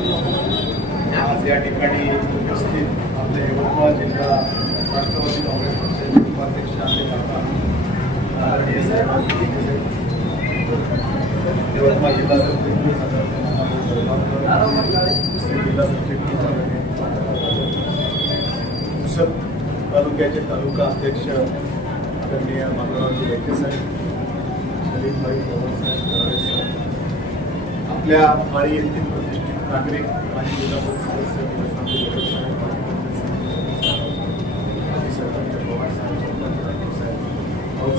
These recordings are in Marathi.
आज या ठिकाणी उपस्थित आपले यवतमाळ जिल्हा राष्ट्रवादी काँग्रेस पक्षाचे उपाध्यक्ष आले पुसद तालुका अध्यक्ष आदरणीय माधवरावजी वैद्य साहेब येथील प्रतिष्ठित नागरिक आणि जिल्हा परिषद सदस्य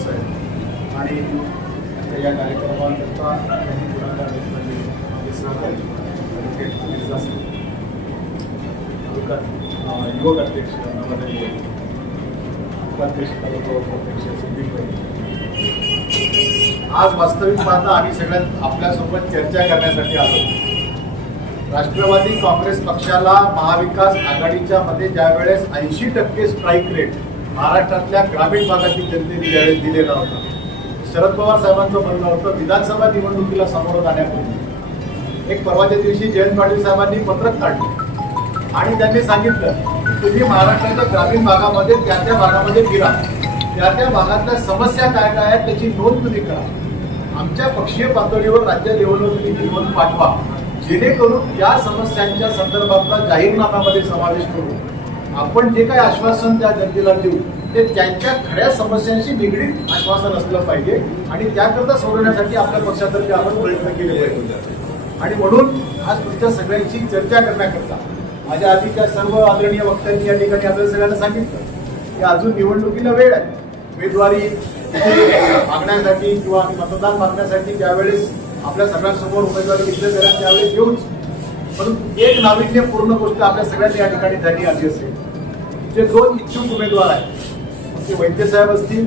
साहेब, आणि या कार्यक्रमाकरता त्यांनी पुढाकार घेतलेले युवक अध्यक्ष नवदय उपाध्यक्ष तालुका उपाध्यक्ष संदीप आज वास्तविक पाहता आम्ही सगळ्यात आपल्यासोबत चर्चा करण्यासाठी आलो. राष्ट्रवादी काँग्रेस पक्षाला महाविकास आघाडीच्या मध्ये ज्या वेळेस ऐंशी टक्के स्ट्राईक रेट महाराष्ट्रातल्या ग्रामीण भागातील जनतेने ज्यावेळेस दिलेला होता शरद पवार साहेबांचं म्हणणं होतं विधानसभा निवडणुकीला सामोरं जाण्यापूर्वी. एक परवाच्या दिवशी जयंत पाटील साहेबांनी पत्रक काढलं आणि त्यांनी सांगितलं की तुम्ही महाराष्ट्राच्या ग्रामीण भागामध्ये त्या त्या भागामध्ये फिरा. त्या त्या भागातल्या समस्या काय काय आहेत त्याची नोंद तुम्ही करा. आमच्या पक्षीय पातळीवर राज्य लेवलवर तुम्ही ती नोंद पाठवा. जेणेकरून या समस्यांच्या संदर्भातला जाहीरनाम्यामध्ये समावेश करू आपण जे काही आश्वासन त्या जनतेला देऊ ते त्यांच्या खऱ्या समस्यांशी निगडीत आश्वासन असलं पाहिजे आणि त्याकरता सोडवण्यासाठी आपल्या पक्षातर्फे आपण प्रयत्न केले पाहिजे आणि म्हणून आज तुमच्या सगळ्यांची चर्चा करण्याकरता माझ्या आधीच्या सर्व आदरणीय वक्त्यांनी या ठिकाणी आपल्याला सगळ्यांना सांगितलं की अजून निवडणुकीला वेळ आहे. उमेदवारी मागण्यासाठी किंवा मतदान मागण्यासाठी ज्यावेळेस आपल्या सगळ्यांसमोर उमेदवारी विषय त्याला त्यावेळी येऊच परंतु एक नाविन्यपूर्ण गोष्ट आपल्या सगळ्यांनी या ठिकाणी झाली आली असेल. जे दोन इच्छुक उमेदवार आहेत ते वैद्य साहेब असतील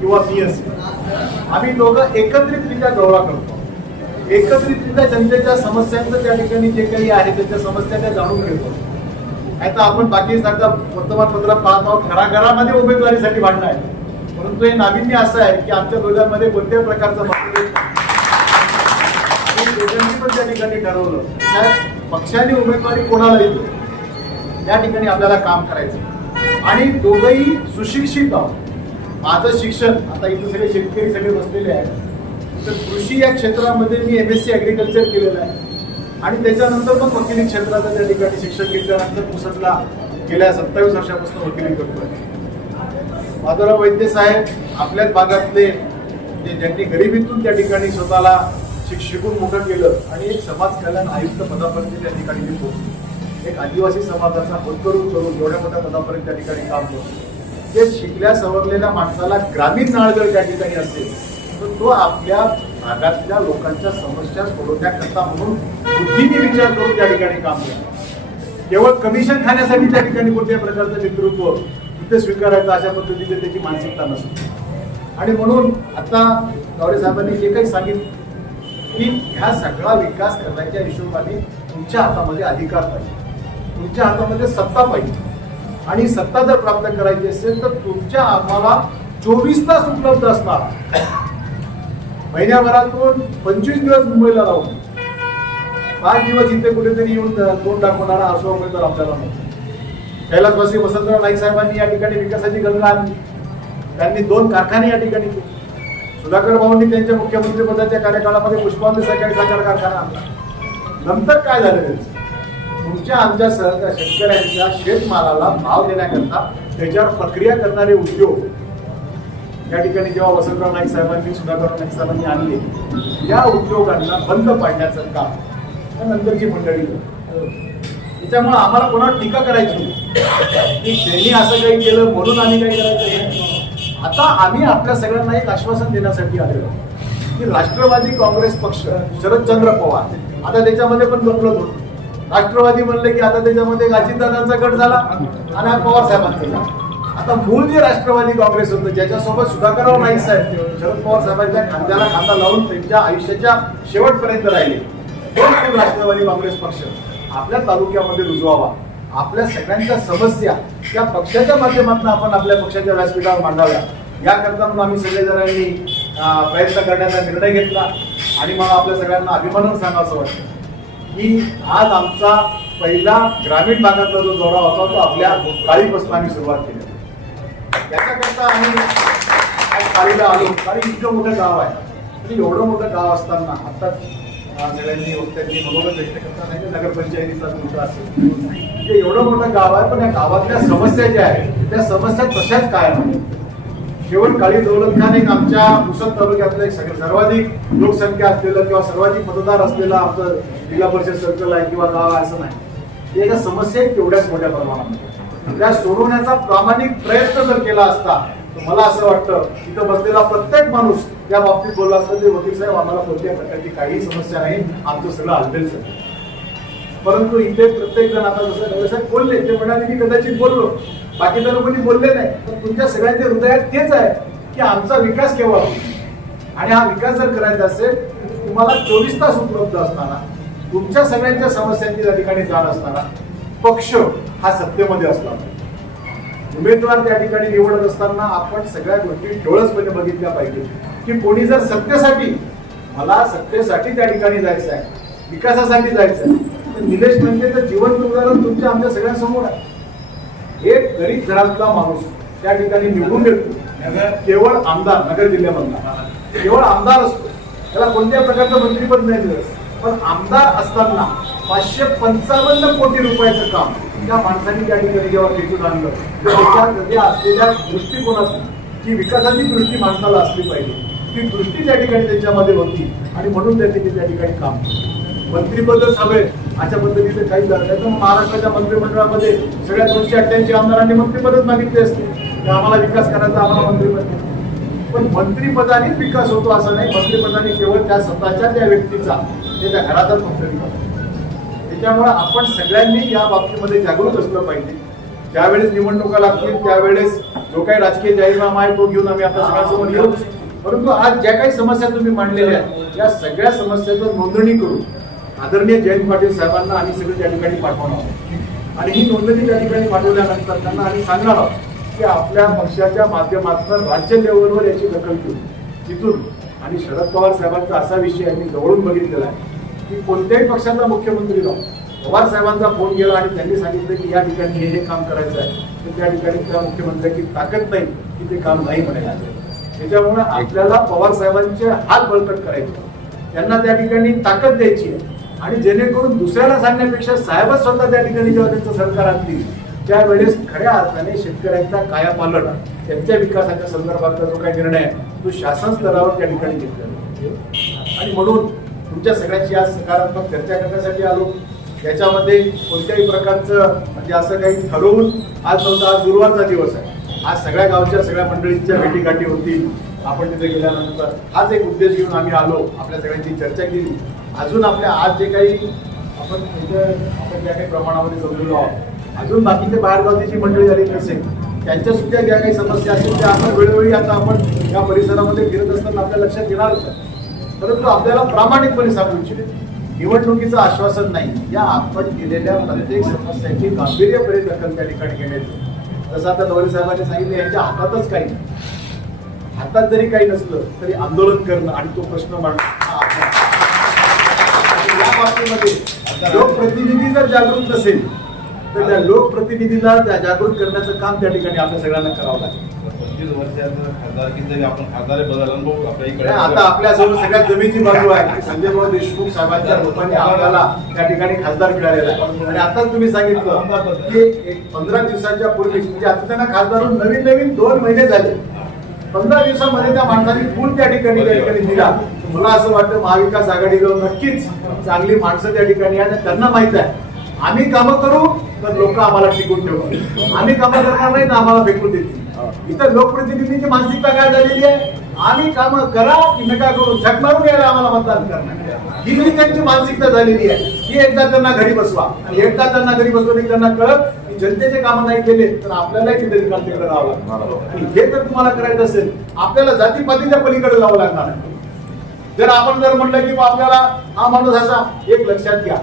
किंवा मी असेल आम्ही दोघं एकत्रितरित्या दौरा करतो. एकत्रितरित्या जनतेच्या समस्यांचं त्या ठिकाणी जे काही आहे त्याच्या समस्या त्या जाणून घेतो. आता आपण बाकी सगळं वर्तमानपत्रात पाहत आहोत घराघरामध्ये उमेदवारीसाठी भांडणं आहे परंतु हे नाविन्य असं आहे की आमच्या दोघांमध्ये कोणत्याही प्रकारचं मतभेद पण त्या ठिकाणी ठरवलं. त्या पक्षाने उमेदवारी कोणाला येतो त्या ठिकाणी आपल्याला काम करायचं आणि दोघंही सुशिक्षित आहोत. माझं शिक्षण आता इथे सगळे शेतकरी सगळे बसलेले आहेत. तर कृषी या क्षेत्रामध्ये मी एम एस सी ॲग्रिकल्चर केलेलं आहे. आणि त्याच्यानंतर पण वकिली क्षेत्राचं त्या ठिकाणी शिक्षण घेतल्यानंतर पुसटला. गेल्या सत्तावीस वर्षापासून वकिली करतोय. माधवराव वैद्य साहेब आपल्याच भागातले जे ज्यांनी गरिबीतून त्या ठिकाणी स्वतःला शिक्षिकून मोठं केलं आणि एक समाज कल्याण आयुक्त पदापर्यंत त्या ठिकाणी मी पोहोचलो. एक आदिवासी समाजाचा होतकरून करून एवढ्या मोठ्या पदापर्यंत त्या ठिकाणी काम करतो ते शिकल्या सवरलेल्या माणसाला ग्रामीण नाळ जर त्या ठिकाणी असेल तर तो आपल्या भागातल्या लोकांच्या समस्या सोडवण्याकरता म्हणून बुद्धीने विचार करून त्या ठिकाणी काम करतो. केवळ कमिशन खाण्यासाठी त्या ठिकाणी कोणत्याही प्रकारचं नेतृत्व तिथे स्वीकारायचं अशा पद्धतीने त्याची मानसिकता नसते. आणि म्हणून आता गावडे साहेबांनी जे काही सांगितलं की ह्या सगळा विकास करण्याच्या हिशोबाने तुमच्या हातामध्ये अधिकार पाहिजे. तुमच्या हातामध्ये सत्ता पाहिजे. आणि सत्ता जर प्राप्त करायची असेल तर तुमच्या आम्हाला चोवीस तास उपलब्ध असणार. महिन्याभरातून पंचवीस दिवस मुंबईला राहून. पाच दिवस इथे कुठेतरी येऊन तोंड दाखवणारा असो उमेदवार आपल्याला नको कैलासवासी वसंतराव नाईक साहेबांनी या ठिकाणी विकासाची गणना आणली. त्यांनी दोन कारखाने या ठिकाणी केले. सुधाकर भाऊंनी त्यांच्या मुख्यमंत्रीपदाच्या कार्यकाळामध्ये पुष्पांत सहकारी साखर कारखाना आणला. नंतर काय झालं त्यांचं तुमच्या आमच्या सहकार शेतकऱ्यांच्या शेतमालाला भाव देण्याकरता त्याच्यावर प्रक्रिया करणारे उद्योग या ठिकाणी जेव्हा वसंतराव नाईक साहेबांनी सुधाकर नाईक साहेबांनी आणले या उद्योगांना बंद पाडण्याचं काम नंतरची मंडळी त्याच्यामुळे आम्हाला कोणावर टीका करायची की त्यांनी असं काही केलं म्हणून आम्ही काही करायचं? आता आम्ही आपल्या सगळ्यांना एक आश्वासन देण्यासाठी आलेलो. की राष्ट्रवादी काँग्रेस पक्ष शरदचंद्र पवार आता त्याच्यामध्ये पण गमलत होतो. राष्ट्रवादी म्हणले की आता त्याच्यामध्ये अजितदादांचा गट झाला आणि हा पवार साहेबांचा झाला. आता मूळ जे राष्ट्रवादी काँग्रेस होतं ज्याच्यासोबत सुधाकरराव नाईक साहेब शरद पवार साहेबांच्या खांद्याला खांदा लावून त्यांच्या आयुष्याच्या शेवटपर्यंत राहिले. राष्ट्रवादी काँग्रेस पक्ष आपल्या तालुक्यामध्ये रुजवावा. आपल्या सगळ्यांच्या समस्या त्या पक्षाच्या माध्यमातून आपण आपल्या पक्षाच्या व्यासपीठावर मांडाव्या. याकरता म्हणून आम्ही सगळेजणांनी प्रयत्न करण्याचा निर्णय घेतला आणि मला आपल्या सगळ्यांना अभिमानून सांगावं असं वाटतं. की आज आमचा पहिला ग्रामीण भागातला जो दौरा होता तो आपल्या काळीपासून आम्ही सुरुवात केली. याच्याकरता आम्ही आज काळीला आलो. कारण इतकं मोठं गाव आहे. तरी एवढं मोठं गाव असताना आता सगळ्यांनी वक्त्यांनी मनोगत व्यक्त नगरपंचायतीचा असेल. एवढं मोठं गाव आहे पण या गावातल्या समस्या ज्या आहेत त्या समस्या तशाच काय केवळ काळी दौलत खान एक आमच्या पुसद तालुक्यातलं एक सगळं सर्वाधिक लोकसंख्या असलेलं किंवा सर्वाधिक मतदार असलेलं आमचं जिल्हा परिषद सर्कल आहे किंवा गाव आहे असं नाही. त्याच्या समस्या तेवढ्याच मोठ्या प्रमाणात त्या सोडवण्याचा प्रामाणिक प्रयत्न जर केला असता मला असं वाटतं इथं बसलेला प्रत्येक माणूस या बाबतीत बोलला असता ते वकील साहेब आम्हाला कोणत्या प्रकारची काही समस्या नाही आमचं सगळं हलतेल सगळं. परंतु इथे प्रत्येक जण आता जसं रवी साहेब बोलले ते म्हणाले की कदाचित बोललो. बाकीच्या लोकांनी बोलले नाही पण तुमच्या सगळ्यांच्या हृदयात तेच आहे की आमचा विकास केव्हा होईल? आणि हा विकास जर करायचा असेल तर तुम्हाला चोवीस तास उपलब्ध असताना तुमच्या सगळ्यांच्या समस्यांची त्या ठिकाणी जाण असताना पक्ष हा सत्तेमध्ये असला उमेदवार त्या ठिकाणी निवडत असताना आपण सगळ्या गोष्टी डोळसपणे बघितल्या पाहिजे. की कोणी जर सत्तेसाठी मला सत्तेसाठी त्या ठिकाणी जायचं आहे विकासासाठी जायचं आहे तर निलेश तर जीवन उदाहरण तुमच्या आमच्या सगळ्यांसमोर आहे. एक गरीब घरातला माणूस त्या ठिकाणी निवडून येतो. केवळ आमदार नगर जिल्ह्यामधला. केवळ आमदार असतो. त्याला कोणत्या प्रकारचं मंत्रीपद नाही मिळत पण आमदार असताना पाचशे पंचावन्न कोटी रुपयाचं काम. त्या माणसाने त्या ठिकाणी जेव्हा खेचून आणलं तर त्याच्यामध्ये असलेल्या दृष्टिकोनातून जी विकासाची दृष्टी माणसाला असली पाहिजे. ती दृष्टी त्या ठिकाणी त्यांच्यामध्ये होती आणि म्हणून त्यांनी त्या ठिकाणी काम केलं मंत्रीपदच हवे अशा पद्धतीचं काही झालं नाही. तर महाराष्ट्राच्या मंत्रिमंडळामध्ये सगळ्या दोनशे अठ्ठ्याऐंशी आमदारांनी मंत्रीपदच मागितले असते. की आम्हाला विकास करायचा आम्हाला मंत्रीपद पण मंत्रिपदानेच विकास होतो असं नाही. मंत्रिपदाने केवळ त्या स्वतःच्या त्या व्यक्तीचा ते त्या घराचाच फक्त विकास होतो. त्याच्यामुळे आपण सगळ्यांनी या बाबतीमध्ये जागरूक असलं पाहिजे. ज्यावेळेस निवडणुका लागतील त्यावेळेस जो काही राजकीय जाहीरनामा आहे तो घेऊन आम्ही आपल्या सगळ्यांसमोर येऊ. परंतु आज ज्या काही समस्या तुम्ही मांडलेल्या आहेत या सगळ्या समस्याचं नोंदणी करून आदरणीय जयंत पाटील साहेबांना आम्ही सगळं त्या ठिकाणी पाठवणार आहोत. आणि ही नोंदणी त्या ठिकाणी पाठवल्यानंतर त्यांना आम्ही सांगणार आहोत की आपल्या पक्षाच्या माध्यमातून राज्य लेवलवर याची दखल घेऊन तिथून आणि शरद पवार साहेबांचा असा विषय आम्ही जवळून बघितलेला आहे. की कोणत्याही पक्षाचा मुख्यमंत्री राहू. पवार साहेबांचा फोन गेला आणि त्यांनी सांगितलं की या ठिकाणी हे हे काम करायचं आहे तर त्या ठिकाणी त्या मुख्यमंत्र्याची ताकद नाही की ते काम नाही म्हणायला त्याच्यामुळे आपल्याला पवार साहेबांचे हात बळकट करायचे त्यांना त्या ठिकाणी ताकद द्यायची आहे. आणि जेणेकरून दुसऱ्याला सांगण्यापेक्षा साहेबच स्वतः त्या ठिकाणी जेव्हा त्यांचं सरकार आणतील त्यावेळेस खऱ्या अर्थाने शेतकऱ्यांचा कायापालट त्यांच्या विकासाच्या संदर्भातला जो काही निर्णय आहे तो शासन स्तरावर त्या ठिकाणी घेतला. आणि म्हणून तुमच्या सगळ्यांची आज सकारात्मक चर्चा करण्यासाठी आलो. याच्यामध्ये कोणत्याही प्रकारचं म्हणजे असं काही ठरवून आज समजा आज गुरुवारचा दिवस आहे. आज सगळ्या गावच्या सगळ्या मंडळींच्या भेटीगाठी होतील आपण तिथे गेल्यानंतर हाच एक उद्देश घेऊन आम्ही आलो. आपल्या सगळ्यांची चर्चा केली. अजून आपल्या आज जे काही आपण इथे आपण ज्या काही प्रमाणामध्ये जमलेलो आहोत अजून बाकीचे बाहेरगावची जी मंडळी झाली नसेल त्यांच्या सुद्धा ज्या काही समस्या असतील त्या आपण वेळोवेळी आता आपण या परिसरामध्ये फिरत असताना आपल्या लक्षात येणारच आहे. परंतु आपल्याला प्रामाणिकपणे सांगू इच्छिते निवडणुकीचं आश्वासन नाही. या आपण केलेल्या प्रत्येक समस्याची गांभीर्यपणे दखल त्या ठिकाणी घेण्याची जसं आता दौरे साहेबांनी सांगितलं यांच्या हातातच काही नाही. हातात जरी काही नसलं तरी आंदोलन करणं आणि तो प्रश्न मांडणं या बाबतीमध्ये लोकप्रतिनिधी जर जागृत नसेल तर त्या लोकप्रतिनिधीला त्या जागृत करण्याचं काम त्या ठिकाणी आपल्या सगळ्यांना करावं लागेल. पंचवीस वर्षाचं खासदारकी जरी आपण खासदार बदल अनुभव आपल्या इकडे. नाही, आता आपल्याजवळ सगळ्यात बाजू आहे. संजय भाऊ देशमुख साहेबांच्या रूपाने आपल्याला त्या ठिकाणी खासदार मिळालेला आहे. आणि आताच तुम्ही सांगितलं की एक पंधरा दिवसाच्या पूर्वी म्हणजे आता त्यांना खासदार नवीन नवीन दोन महिने झाले. पंधरा दिवसामध्ये त्या माणसाने फुल त्या ठिकाणी त्या ठिकाणी दिला. मला असं वाटतं महाविकास आघाडीला नक्कीच चांगली माणसं त्या ठिकाणी आणि त्यांना माहीत आहे. आम्ही कामं करू तर लोक आम्हाला टिकून ठेवतील आम्ही कामं करणार नाही तर आम्हाला फेकून देतील. इथं लोकप्रतिनिधींची मानसिकता काय झालेली आहे. आम्ही काम करा की नका करू झक मारून यायला आम्हाला मतदान करणार ही जी त्यांची मानसिकता झालेली आहे. ही एकदा त्यांना घरी बसवा. आणि एकदा त्यांना घरी बसवली त्यांना कळत की जनतेचे काम नाही केले तर आपल्यालाही तिथे रिकाम तिकडे लागणार आणि हे जर तुम्हाला करायचं असेल आपल्याला जातीपातीच्या पलीकडे जावं लागणार जर आपण जर म्हणलं की आपल्याला हा माणूस असा एक लक्षात घ्या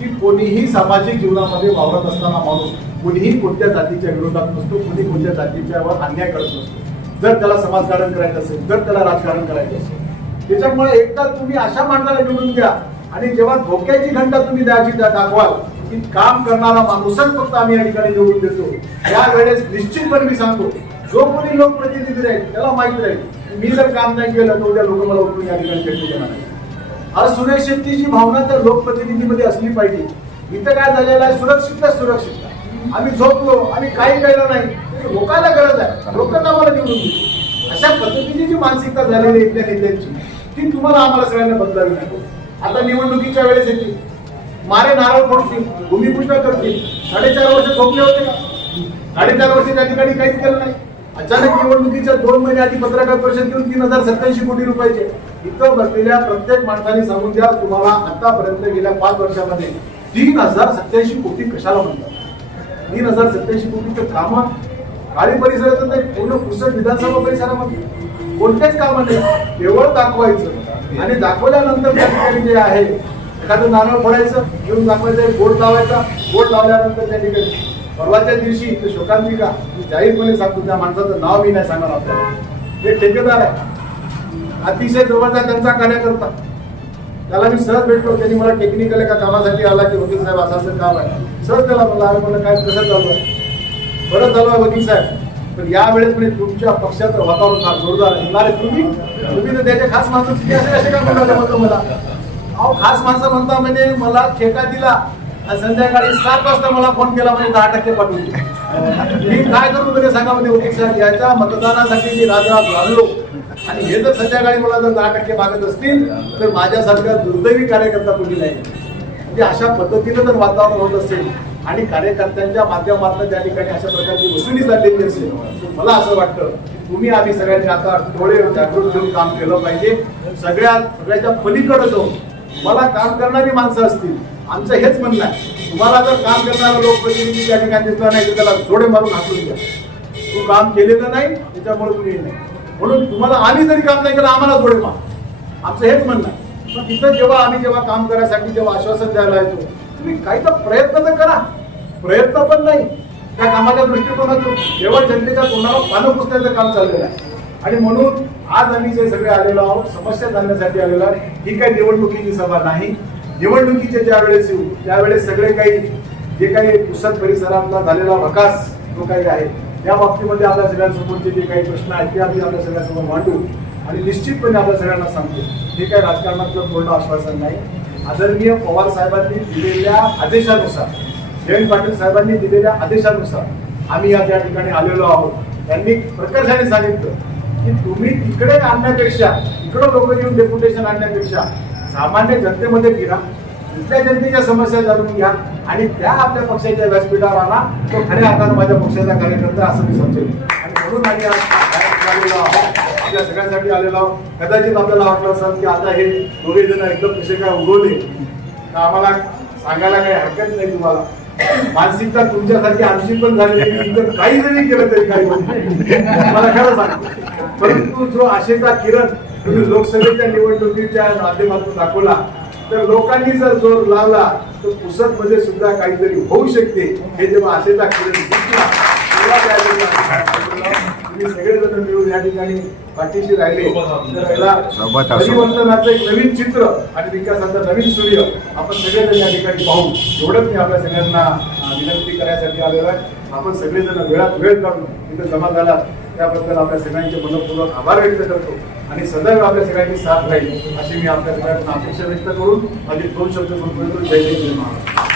की कोणीही सामाजिक जीवनामध्ये वावरत असताना माणूस कुणीही कोणत्या जातीच्या विरोधात नसतो कुणी कोणत्या जातीच्यावर अन्याय करत नसतो. जर त्याला समाजकारण करायचं असेल जर त्याला राजकारण करायचं असेल त्याच्यामुळे एकदा तुम्ही अशा माणसाला निवडून द्या आणि जेव्हा धोक्याची घंटा तुम्ही द्यायची त्या दाखवाल की काम करणारा माणूसच फक्त आम्ही या ठिकाणी निवडून देतो. त्यावेळेस निश्चितपणे मी सांगतो जो कोणी लोकप्रतिनिधी राहील त्याला माहीत राहील मी जर काम नाही केलं तर उद्या लोक मला उठून या ठिकाणी भेटू देणार नाही आज सुरेश शेट्टीची भावना तर लोकप्रतिनिधीमध्ये असली पाहिजे. इथं काय झालेलं आहे? सुरक्षित सुरक्षित. आम्ही झोपलो आम्ही काही केलं नाही. लोकांना गरज आहे. लोकांना आम्हाला निवडून अशा पद्धतीची जी मानसिकता झालेली आहे इथल्या नेत्यांची ती तुम्हाला आम्हाला सगळ्यांना बदलावी लागेल. आता निवडणुकीच्या वेळेस येते मारे नारळ फोडतील भूमिपूजा करतील. साडेचार वर्ष झोपले होते का? साडेचार वर्ष त्या ठिकाणी काहीच केलं नाही. अचानक निवडणुकीच्या दोन महिने आधी पत्रकार परिषद घेऊन तीन हजार सत्याऐंशी कोटी रुपयाचे इथं बसलेल्या प्रत्येक माणसाने सांगून द्या तुम्हाला आतापर्यंत गेल्या पाच वर्षामध्ये तीन हजार सत्याऐंशी कोटी कशाला म्हणतात? तीन हजार सत्याऐंशी कोटीचं काम काळी परिसरात नाही पूर्ण पुस्तक विधानसभा परिसरामध्ये. कोणतेच काम नाही केवळ दाखवायचं. आणि दाखवल्यानंतर त्या ठिकाणी जे आहे एखादं नारळ फोडायचं घेऊन दाखवायचं बोट लावायचा. बोट लावल्यानंतर त्या ठिकाणी परवाच्या दिवशी ते शोकांतिका मी जाहीरपणे सांगतो त्या माणसाचं नाव मी नाही सांगणार आपल्याला. हे ठेकेदार आहे. अतिशय जवळचा त्यांचा कार्यकर्ता. त्याला मी सहज भेटलो. त्यांनी मला टेक्निकल एका कामासाठी आला की वकील साहेब असं असं काम आहे. सहज त्याला म्हणलं अरे म्हणलं काय कसं चालू आहे बरं चालू आहे वकील साहेब. पण यावेळेस म्हणजे तुमच्या पक्षाचं वातावरण फार जोरदार आहे. अरे तुम्ही? तुम्ही तर त्याचे खास माणसं तुम्ही असे काय म्हणता म्हणतो मला? अहो खास माणसं म्हणता म्हणजे मला ठेका दिला आणि संध्याकाळी सात वाजता मला फोन केला म्हणजे दहा टक्के पाठवून मी काय करू म्हणजे सांगा म्हणजे वकील साहेब याच्या मतदानासाठी मी राजा लागलो आणि हे जर संध्याकाळी मला जर दहा टक्के मागत असतील तर माझ्यासारखा दुर्दैवी कार्यकर्ता कुठे नाही. की अशा पद्धतीनं जर वातावरण होत असेल आणि कार्यकर्त्यांच्या माध्यमातून त्या ठिकाणी अशा प्रकारची वसुली झालेली असेल मला असं वाटतं तुम्ही आम्ही सगळ्यांनी आता डोळे जागृत घेऊन काम केलं पाहिजे. सगळ्या सगळ्याच्या पलीकडे जाऊन मला काम करणारी माणसं असतील आमचं हेच म्हणणं आहे. तुम्हाला जर काम करणारा लोकप्रतिनिधी त्या ठिकाणी दिसला नाही तर त्याला जोडे मारून हाकलून द्या. तू काम केलेलं नाही त्याच्यामुळे तुम्ही नाही. म्हणून तुम्हाला आम्ही जरी काम नाही केलं आम्हाला जोडे मार. आमचं हेच म्हणणं आहे. मग तिथं जेव्हा आम्ही जेव्हा काम करायसाठी जेव्हा आश्वासन द्यायला येतो तुम्ही काही तर प्रयत्न तर करा. प्रयत्न पण नाही. त्या कामाच्या दृष्टिकोनातून जेव्हा जनतेच्या तोंडाला पानं पुसण्याचं काम चाललेलं आहे. आणि म्हणून आज आम्ही जे सगळे आलेलो आहोत समस्या जाणण्यासाठी आलेलो आहे ही काही निवडणुकीची सभा नाही. निवडणुकीचे ज्या वेळेस येऊ त्यावेळेस सगळे काही जे काही पुस्तक परिसरातला झालेला विकास जो काही आहे या बाबतीमध्ये आपल्या सगळ्यांसमोरचे जे काही प्रश्न आहेत ते आम्ही आपल्या सगळ्यांसमोर मांडू. आणि निश्चितपणे म्हणजे आपल्या सगळ्यांना सांगतो हे काही राजकारणातलं पूर्ण आश्वासन नाही. आदरणीय पवार साहेबांनी दिलेल्या आदेशानुसार जयंत पाटील साहेबांनी दिलेल्या आदेशानुसार आम्ही या त्या ठिकाणी आलेलो आहोत. त्यांनी प्रकर्षाने सांगितलं की तुम्ही तिकडे आणण्यापेक्षा इकडं लोक येऊन डेप्युटेशन आणण्यापेक्षा सामान्य जनतेमध्ये फिरा. तिथल्या जनतेच्या समस्या जाणून घ्या आणि त्या आपल्या पक्षाच्या व्यासपीठावर आला तो खऱ्या अर्थानं माझ्या पक्षाचा कार्यकर्ता असं मी समजेल आणि म्हणून आम्ही आज आलेलो आहोत. आपल्या सगळ्यांसाठी आलेलो आहोत. कदाचित आपल्याला वाटलं असेल की आता हे दोघे जण एकदम कसे काय उगवले? तर आम्हाला सांगायला काही हरकत नाही तुम्हाला. मानसिकता तुमच्यासारखी आमची पण झालेली इतर काही जरी केलं तरी काही मला खरं सांगतो. परंतु जो आशेचा किरण तुम्ही लोकसभेच्या निवडणुकीच्या माध्यमातून दाखवला तर लोकांनी जर जोर लावला तर पुसदमध्ये सुद्धा काहीतरी होऊ शकते. हे जेव्हा आशेचा किरण दिसला तेव्हा त्या ठिकाणी तुम्ही सगळेजण मिळून या ठिकाणी पाठीशी राहिले. तर याला सोबत असो. परिवर्तनाचं एक नवीन चित्र आणि विकासाचं नवीन सूर्य आपण सगळेजण या ठिकाणी पाहू. एवढंच मी आपल्या सगळ्यांना विनंती करण्यासाठी आलेलो आहे. आपण सगळेजण वेळात वेळ काढून इथं जमा झाला त्याबद्दल आपल्या सगळ्यांचे मनपूर्वक आभार व्यक्त करतो. आणि सदैव आपल्या सगळ्यांची साथ राहील अशी मी आपल्या सगळ्यांना अपेक्षा व्यक्त करून माझे दोन शब्द जय जय जय महाराज